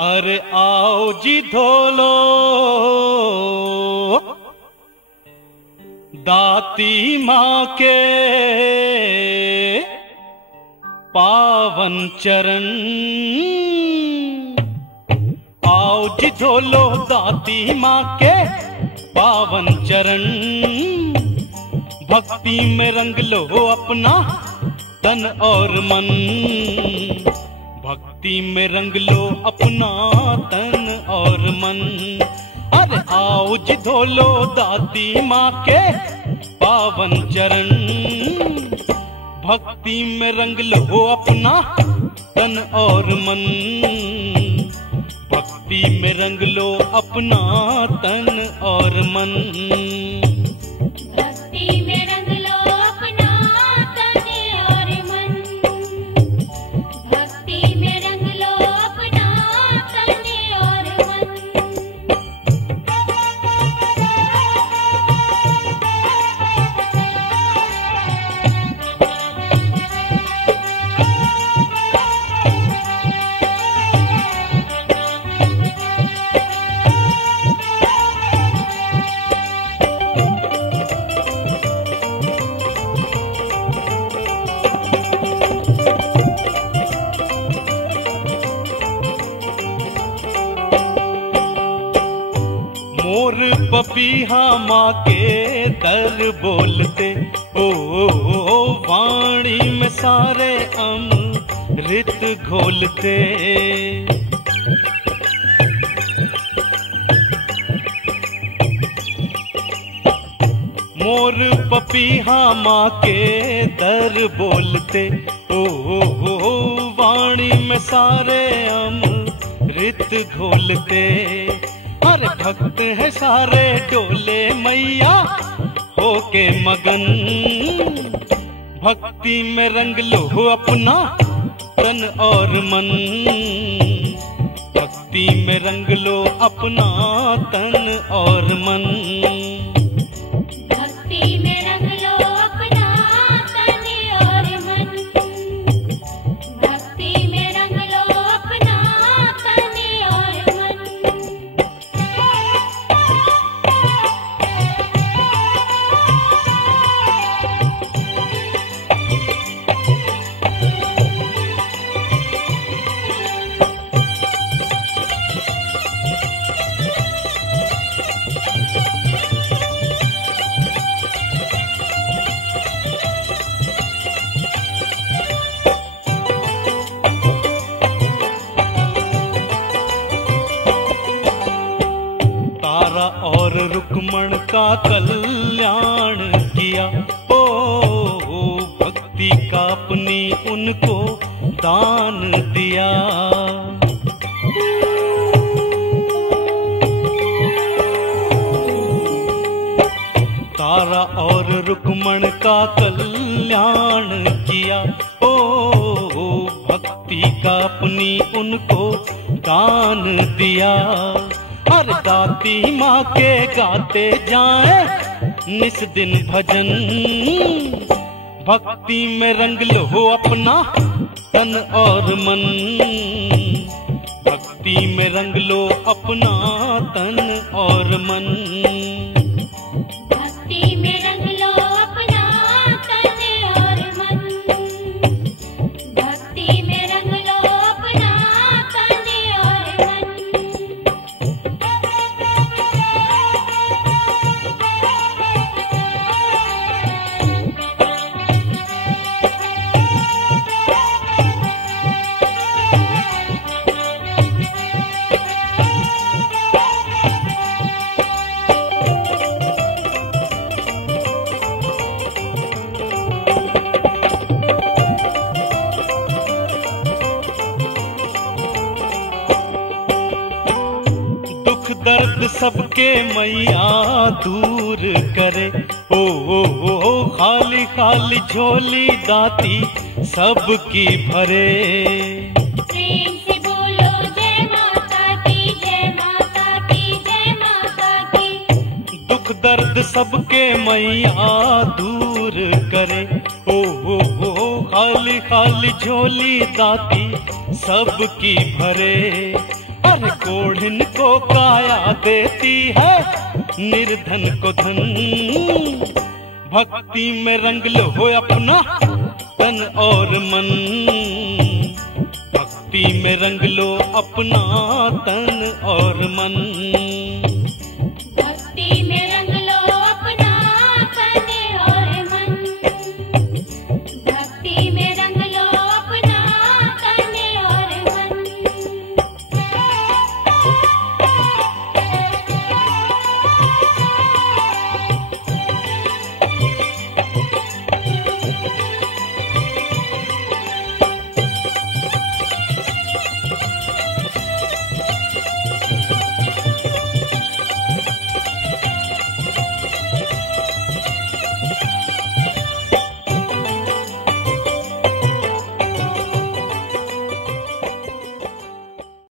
अरे आओ जी धोलो दाती माँ के पावन चरण। आओ जी धोलो दाती माँ के पावन चरण। भक्ति में रंग लो अपना तन और मन। भक्ति में रंग लो अपना तन और मन। अरे आओ जी धोलो दाती माँ के पावन चरण। भक्ति में रंग लो अपना तन और मन। भक्ति में रंग लो अपना तन और मन। भक्ति में रंग लो अपना तन और मन। भक्ति में रंग लो अपना तन और मन। मोर पपीहा माँ के दर बोलते ओ वाणी में सारे अमृत घोलते। मोर पपीहा माँ के दर बोलते ओ वाणी में सारे अमृत घोलते। हर भक्त है सारे डोले मैया होके मगन। भक्ति में रंग लो अपना तन और मन। भक्ति में रंग लो अपना तन और मन। भक्ति में रंग लो अपना तन और मन। भक्ति में रंग लो अपना तन और मन। तारा और रुक्मण का कल्याण किया ओ भक्ति का अपनी उनको दान दिया। तारा और रुक्मण का कल्याण किया ओ भक्ति का अपनी उनको दान दिया। हर दाती माँ के गाते जाएं निस दिन भजन। भक्ति में रंग लो अपना तन और मन। भक्ति में रंग लो अपना तन और मन। भक्ति में रंग लो अपना तन और मन। भक्ति में रंग लो अपना तन और मन। दर्द सबके मैया दूर करे ओ खाली खाली झोली दाती सबकी भरे। प्रेम से बोलो जय माता की, जय माता की, जय माता की। दुख दर्द सबके मैया दूर करे ओ खाली खाली झोली दाती सबकी भरे। अरे कोढ़िन को काया देती है, निर्धन को धन। भक्ति में रंग लो हो अपना तन और मन, भक्ति में रंग लो अपना तन और मन। भक्ति में